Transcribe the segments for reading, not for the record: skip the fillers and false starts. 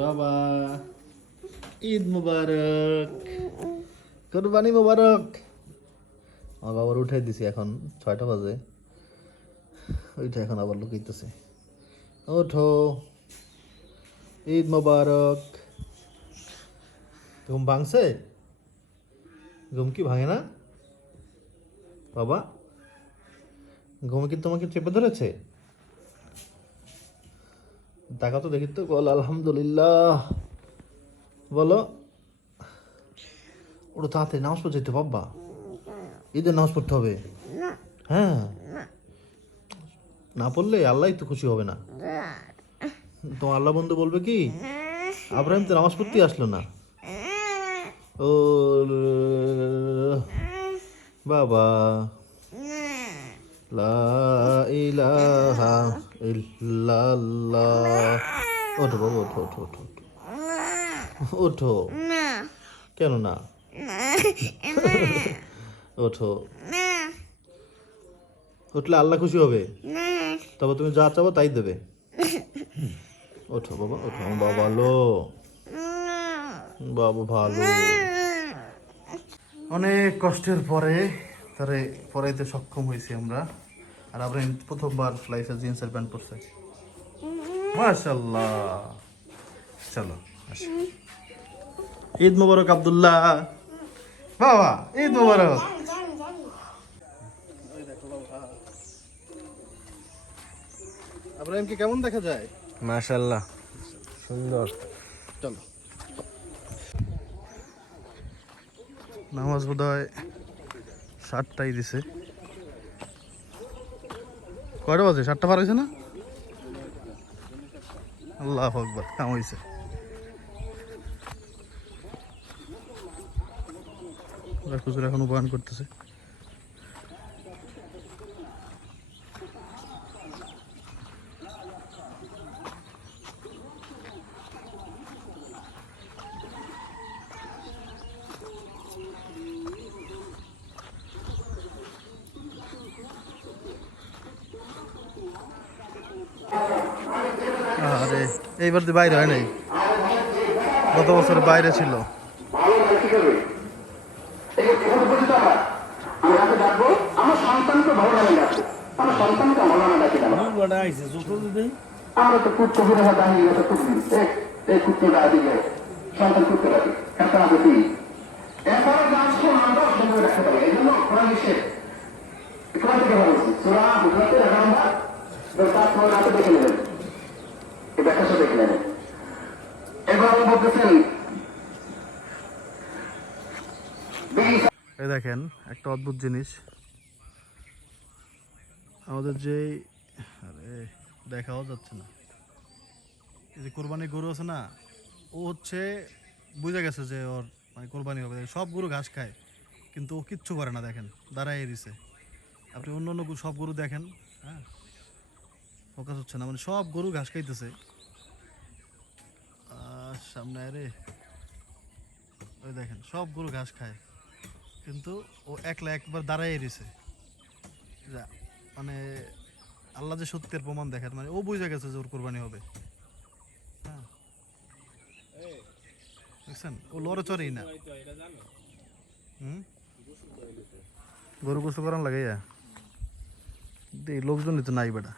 বাবা ঈদ মুবারক, কুরবানি মুবারক। আমার বাবার উঠাই দিছি, এখন 6টা বাজে। ওইটা এখন আবার লুকাইতেছে। ওঠো, ঈদ মুবারক। ঘুম ভাঙছে? ঘুম কি ভাঙে না বাবা? ঘুম কি তোমাকে চেপে ধরেছে? দেখা তো দেখি তো, বল আলহামদুলিল্লাহ বলো। ওটা তাড়াতাড়ি নামাজ পড়তে যেতে বাবা, ঈদের নামাজ পড়তে হবে। হ্যাঁ, না পড়লে আল্লাহ তো খুশি হবে না। তোমার আল্লাহ বন্ধু বলবে কি, আব্রাহিম তো নামাজ পড়তে আসলো না। ও বাবা, লা ইলাহা ইল্লাল্লাহ। ওঠো বাবা, ওঠো ওঠো ওঠো ওঠো। কেন না? ওঠো, উঠলে আল্লাহ খুশি হবে, তবে তুমি যা চাবো তাই দেবে। ওঠো বাবা, ওঠো। বাবা ভালো, বাবা ভালো। অনেক কষ্টের পরে তারে পড়াইতে সক্ষম হয়েছি আমরা। আর আমরা প্রথমবার ফ্লাইসে জিন্সের প্যান্ট পরছে। মাশাআল্লাহ। চলো আসি। ঈদ মোবারক আব্দুল্লাহ। বাবা ঈদ মোবারক। আব্রাহিমকে কেমন দেখা যায়? মাশাআল্লাহ, সুন্দর। চলো। নামাজ বোধ হয় 7টাই দিছে। কয়টা বাজে? 7টা পার হয়েছে না? আল্লাহু আকবার, কাম হয়েছে। হুজুর এখন বয়ান করতেছে। আরে এইবার তো বাইরে হয় নাই, গত বছর বাইরে ছিল। আমরা তো পুত্র বিরোধ দাঁড়িয়ে গেছে কুটবি এই কুট্টুটা দিকে সন্তান করতে পারি এখন আমরা কি এরপরে গাছকে আমরা সঙ্গে রাখতে পারি। এই জন্য কোরআন নিষেধ কোরআন থেকে বলেছি সূরা হুজরাতের 11 নম্বর 7 নম্বর দেখে নেবেন, এই ব্যাখ্যাটা দেখে নেবেন। এবার বলতেছেন এই দেখেন একটা অদ্ভুত জিনিস, আমাদের যে দেখাও যাচ্ছে না, এই যে কোরবানি গরু আছে না, ও হচ্ছে বুঝে গেছে যে ওর মানে কোরবানি হবে। সব গরু ঘাস খায় কিন্তু ও কিচ্ছু করে না, দেখেন দাঁড়ায় দিছে। আপনি অন্য অন্য সব গরু দেখেন, হ্যাঁ ফোকাস হচ্ছে না, মানে সব গরু ঘাস খাইতেছে। সামনে রে ওই দেখেন সব গরু ঘাস খায় কিন্তু ও একলা একবার দাঁড়ায় দিছে। মানে আল্লাহ যে সত্যের প্রমাণ দেখেন, মানে ও বুঝে গেছে যে ওর কোরবানি হবে। হ্যাঁ দেখছেন, ও লড়ে চড়েই না। গরু গোসল করান লাগাইয়া লোকজনই তো নাই বেটা।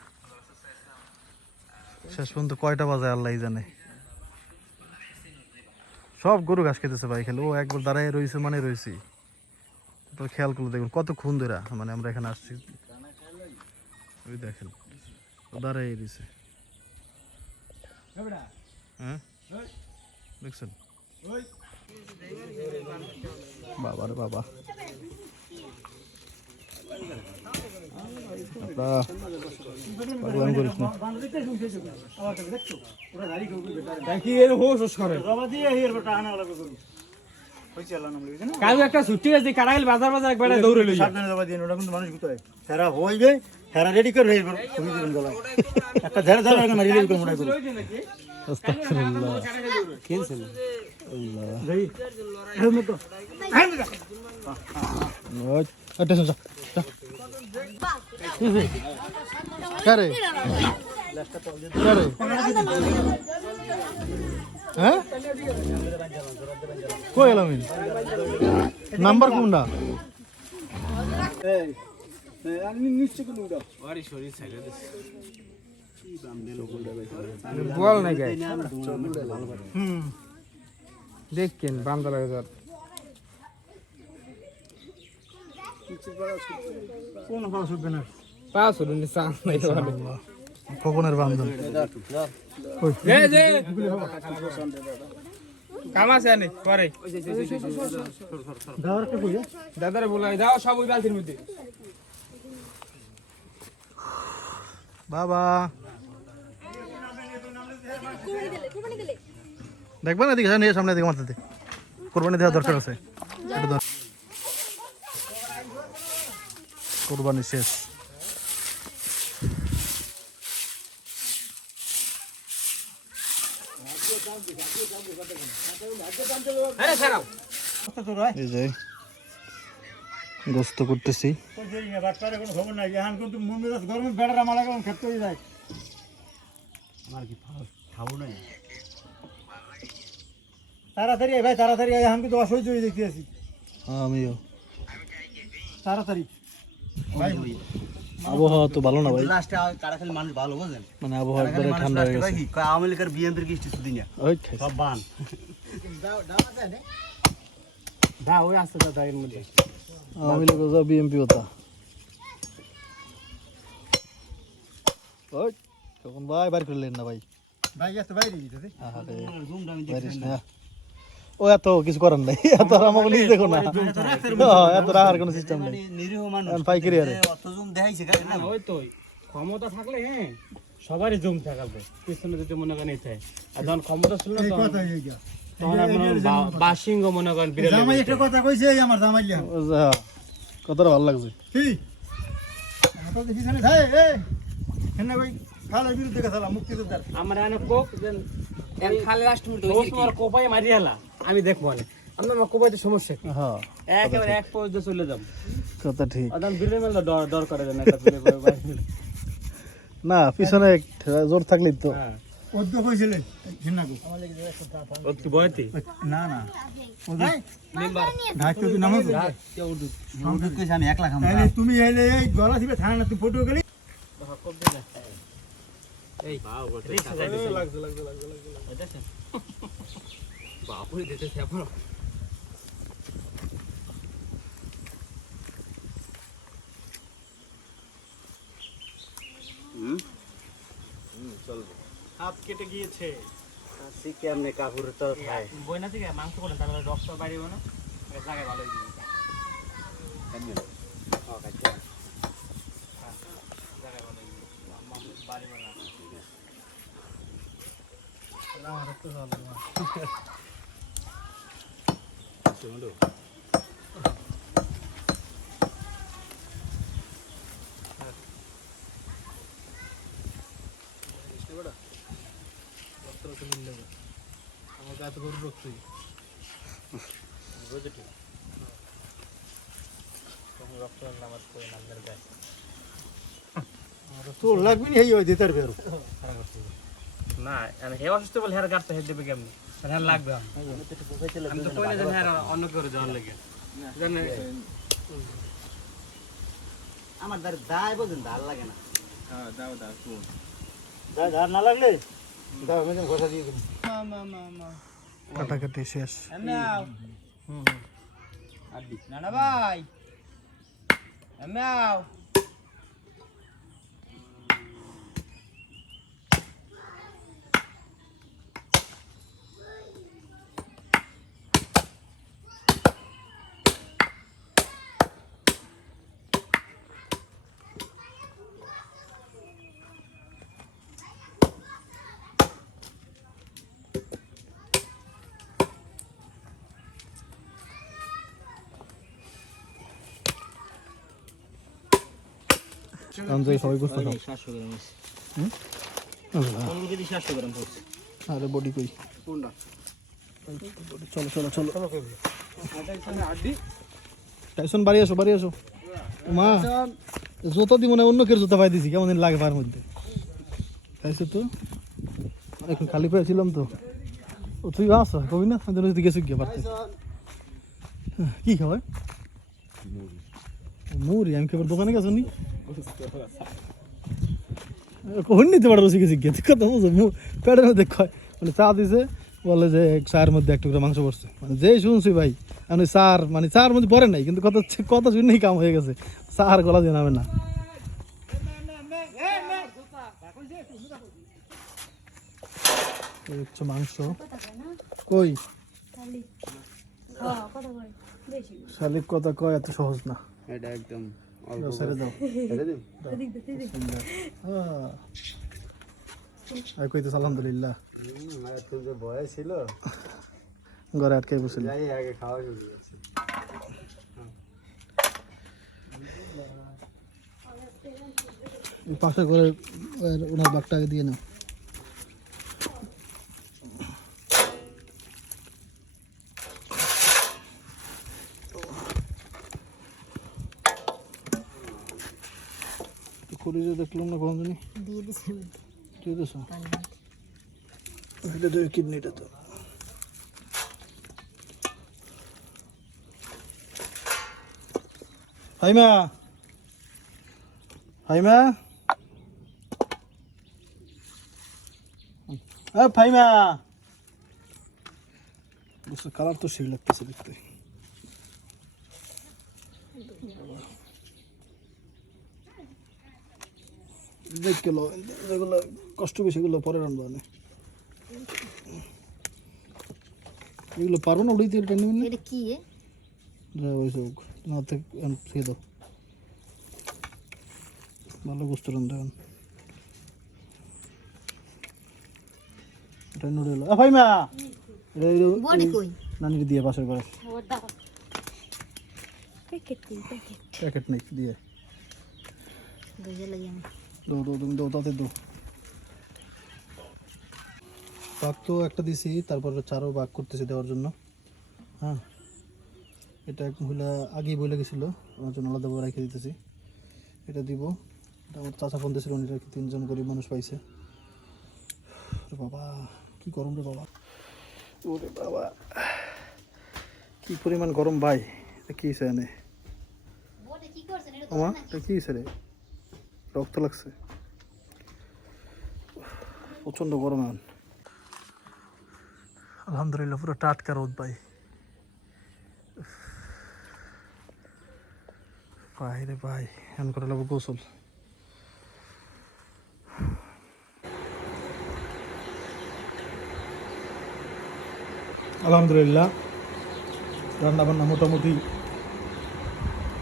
শেষ পর্যন্ত কয়টা বাজে আল্লাহ জানে। সব গরু ঘাস খেতেছে ভাই, খেলে ও একবার দাঁড়ায় রয়েছে মানে রয়েছি। তো খেয়াল করলে দেখুন কতক্ষণ ধরে মানে আমরা এখানে আসছি। ওই দেখেন দাঁড়ায় রয়েছে, হ্যাঁ দেখছেন। বাবা রে বাবা, করিস না। কাল একটা ছুটি আছে, কাটাইল বাজার বাজার একবার দৌড়ে লই সাবধানে যাবা দিন, ওটা কিন্তু মানুষ গুতায় হেরা হইবে, হেরা রেডি করে হইবে তুমি দিন গলা একটা ধরে ধরে না রেডি করে মোড়াই করো। আস্তাগফিরুল্লাহ, কি ছিল আল্লাহ যাই এর মতো ওই আচ্ছা যা কারে কারে হ্যাঁ কই এলাম নাম্বার কোনটা বল নাই গাই দেখেন বান্দা লাগে স্যার কোন পাওয়া শুনবে না পাঁচ হলো নি চান্স নাই বলে খোকনের বান্ধব দে দে কাম আছে আনে পরে দাওয়ার কে কই দাদারে বলাই দাও সব ওই বালতির মধ্যে বাবা দেখবা না দিকে নিয়ে সামনে দিকে মারতে কোরবানি দেওয়া দরকার আছে এটা দরকার। কোরবানি শেষ আরে ছাড়াও এই যে গোস্ত করতেছি বাটপারে কোনো খবর নাই এখন কিন্তু মুমিরাজ গরমে বেড়ারা মালা কেমন খেতে হয়ে যায় আমার কি খাবো না তাড়াতাড়ি আয় ভাই তাড়াতাড়ি আয় এখন কিন্তু অসহ্য হয়ে দেখতে আছি আমিও তাড়াতাড়ি ভাই আবহাওয়া তো ভালো না ভাই লাস্টে কারাখালি মানুষ ভালো বোঝেন মানে আবহাওয়া একবারে ঠান্ডা হয়ে গেছে আওয়ামী লীগের বিএনপির কিস্তি শুধু না ওই খাইছে। সব বান দা ওই আসতে দাদা এর মধ্যে আওয়ামী লীগ যা বিএমপি হতা ওই তখন ভাই বার করলেন না ভাই ভাই এত বাইরে গেছে আহারে বাইরিস না ও এত কিছু করার নাই এত আর আমাকে নিজে দেখো না এত রাখার কোনো সিস্টেম নেই নিরীহ মানুষ এখন পাইকারি আরে অত জুম দেখাইছে কাকে না ওই তো ক্ষমতা থাকলে হ্যাঁ সবারই জম থাকবে পিছনে যদি মনে করেন এতে আর যখন ক্ষমতা ছিল না এই তখন কথা হয়ে গেল তখন আপনার বাসিঙ্গ মনে করেন বিড়াল জামাই একটা কথা কইছে এই আমার জামাই লিয়া ও যা কতটা ভালো লাগছে কি তো দেখি জানে ভাই এই কেন ভাই খালের বিরুদ্ধে কথা মুক্তিযোদ্ধার আমার এনে কোক দেন খালি লাস্ট মুহূর্তে তোমার কোপাই মারি হেলা আমি দেখবো না আপনার কোপাইতে সমস্যা কি হ্যাঁ একেবারে এক পর্যন্ত চলে যাব কথা ঠিক আদান বিড়াল মেলা ডর করে দেন একটা তুলে না পিছনে জোর থাকলেই তো হ্যাঁ অদ্য কইছিলেন ঘৃণা কো ও তুই বয়তি না না মেম্বার ঢাক তো নামো আমি 1 লাখ আমার তাহলে তুমি এলে এই গলা দিবে থানা না তুই ফটো গেলি এই লাগছে লাগছে বাপুরে দিতে এখন হাত কেটে গিয়েছে কেমনে কাকুর তো খায় বই না থেকে মাংস করেন তাহলে রক্ত বাড়িব না জায়গায় ভালো হয়ে আমাকে এত করে রক্তই তোর লাগবি না এই ওই দিতার বের না হে অসুস্থ বলে হেয়ার কাটতে হেড দেবে কেমনি হেয়ার লাগবে আমি তো কইলে যে হেয়ার অন্য করে যাওয়ার লাগে জানেন আমার দায় বোঝেন দাল লাগে না যা ধার না লাগলে দাও আমি কথা দিয়ে দিই কাটাকাটি শেষ না ভাই এমআও আমি সবাই বুঝতে পারলাম 700 গ্রাম আছে হুম? 15 কেজি 700 গ্রাম পড়ছে আরে বডি কই কোনটা চলো চলো চলো টাইসন বাড়ি আসো মা জুতো দিব না অন্য কেউ জুতো পাই দিছি কেমন দিন লাগে পার মধ্যে খাইছো তো এখন খালি পেয়ে ছিলাম তো ও তুই আসো কবি না আমি তো গেছি গিয়ে পারতে কি খাওয়াই মুড়ি আমি কেবল দোকানে গেছো নি কখন নিতে পারো রসি গেছি গিয়ে কথা বুঝো পেটের মধ্যে মানে চা দিছে বলে যে চায়ের মধ্যে এক টুকরা মাংস পড়ছে মানে যেই শুনছি ভাই আমি চার মানে চার মধ্যে পড়ে নাই কিন্তু কথা কথা শুনেই কাম হয়ে গেছে চার গলা দিয়ে নামে না মাংস কই শালিক কথা কয় এত সহজ না এটা একদম ছেড়ে দাও আর কইতেছ আলহামদুলিল্লাহ বয়স ছিল ঘরে আটকে বসে আগে খাওয়া শুরু করছে পাশে করে ওনার বাঘটাকে দিয়ে নাও খুঁড়ে দেখলাম না কখন জানি দিয়ে দিছো এটা তো কিডনিটা তো হাইমা ফাইমা ফাইমা বুঝছো কালার তো সেই লাগতেছে দেখতে দেখ গেল যেগুলো কষ্ট বেশি এগুলো পরে রান্না মানে এগুলো পারবো না উড়িতে টেনে এটা কি ওই সব না খেয়ে দাও ভালো গোস্ত রান্না এটা নুডল ফাইমা বডি কই নানি দিয়ে পাশের ঘরে ওটা প্যাকেট কই প্যাকেট প্যাকেট নেই দিয়ে বুঝে লাগি আমি দাও তুমি দাও তাতে দাও ভাগ তো একটা দিছি তারপর চারও ভাগ করতেছি দেওয়ার জন্য হ্যাঁ এটা এক মহিলা আগেই বলে গেছিলো আমার জন্য আলাদাভাবে রেখে দিতেছি এটা দিব এটা আমার চাচা ফোন দিয়েছিল উনি রেখে 3 জন গরিব মানুষ পাইছে বাবা কি গরম রে বাবা ওরে বাবা কি পরিমাণ গরম ভাই এটা কি হয়েছে এনে বডি কি করছেন এটা আমার এটা কি হয়েছে রে রক্ত লাগছে প্রচন্ড গরম এখন আলহামদুলিল্লাহ পুরো টাটকা রোদ ভাই ভাই রে ভাই এখন করে লাগবো গোসল আলহামদুলিল্লাহ রান্না বান্না মোটামুটি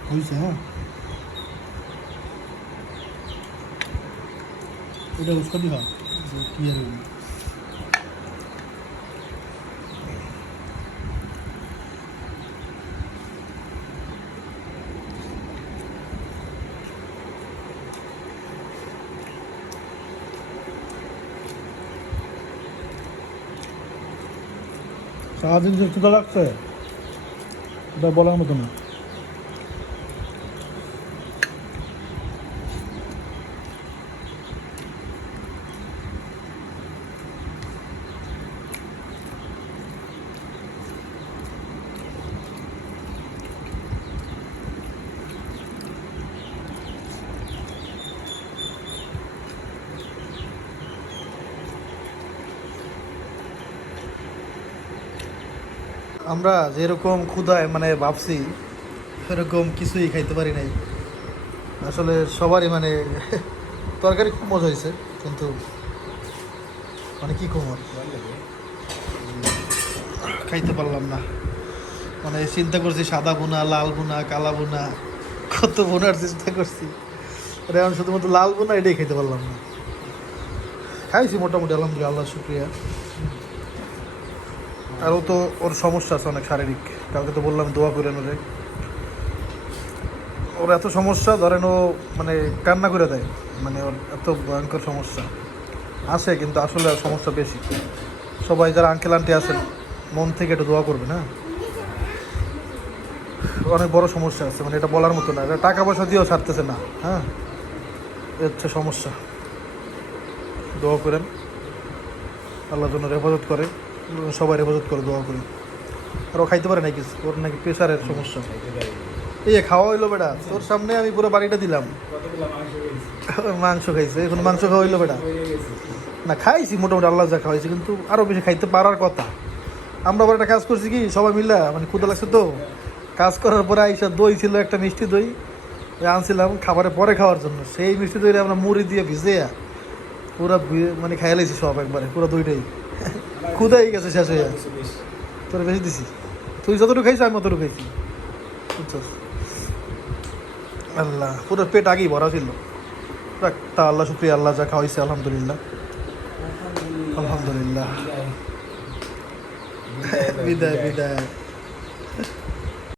হয়েছে হ্যাঁ এটা उसका भी हाँ क्लियर है সারাদিন যে ক্ষুধা লাগছে এটা বলার মতো না আমরা যেরকম ক্ষুধায় মানে ভাবছি সেরকম কিছুই খাইতে পারি নাই আসলে সবারই মানে তরকারি খুব মজা হয়েছে কিন্তু মানে কি কম খাইতে পারলাম না মানে চিন্তা করছি সাদা বোনা লাল বোনা কালা বোনা কত বোনার চেষ্টা করছি এখন শুধুমাত্র লাল বোনা এটাই খাইতে পারলাম না খাইছি মোটামুটি আলহামদুলিল্লাহ আল্লাহ শুক্রিয়া আরও তো ওর সমস্যা আছে অনেক শারীরিক কালকে তো বললাম দোয়া করে নেবে ওর এত সমস্যা ধরেন ও মানে কান্না করে দেয় মানে ওর এত ভয়ঙ্কর সমস্যা আছে কিন্তু আসলে সমস্যা বেশি সবাই যারা আঙ্কেল আন্টি আছেন মন থেকে একটু দোয়া করবেন হ্যাঁ অনেক বড় সমস্যা আছে মানে এটা বলার মতো না এটা টাকা পয়সা দিয়েও ছাড়তেছে না হ্যাঁ এ হচ্ছে সমস্যা দোয়া করেন আল্লাহ জন্য হেফাজত করে সবাই হেফাজত করে দোয়া করি। আর ও খাইতে পারে না কিছু, ওর নাকি প্রেশারের সমস্যা। এই যে খাওয়া হইলো বেটা, তোর সামনে আমি পুরো বাড়িটা দিলাম। মাংস খাইছে, এখন মাংস খাওয়া হইলো বেটা। না খাইছি মোটামুটি, আল্লাহ যা খাওয়াইছি, কিন্তু আরও বেশি খাইতে পারার কথা। আমরা আবার একটা কাজ করছি কি, সবাই মিলা মানে ক্ষুদা লাগছে তো, কাজ করার পরে আইসা দই ছিল একটা মিষ্টি দই আনছিলাম খাবারের পরে খাওয়ার জন্য, সেই মিষ্টি দই আমরা মুড়ি দিয়ে ভিজে পুরো মানে খাইয়া লাইছি সব একবারে, পুরো দইটাই ক্ষুদাই গেছে শেষ হয়ে। তোর বেশি দিছি, তুই যতটুকু খাইছিস আমি অতটুকু খাইছি, বুঝছস? আল্লাহ পুরো পেট আগেই ভরা ছিল। তা আল্লাহ শুক্রিয়া, আল্লাহ যা খাওয়াইছে আলহামদুলিল্লাহ, আলহামদুলিল্লাহ। বিদায় বিদায়।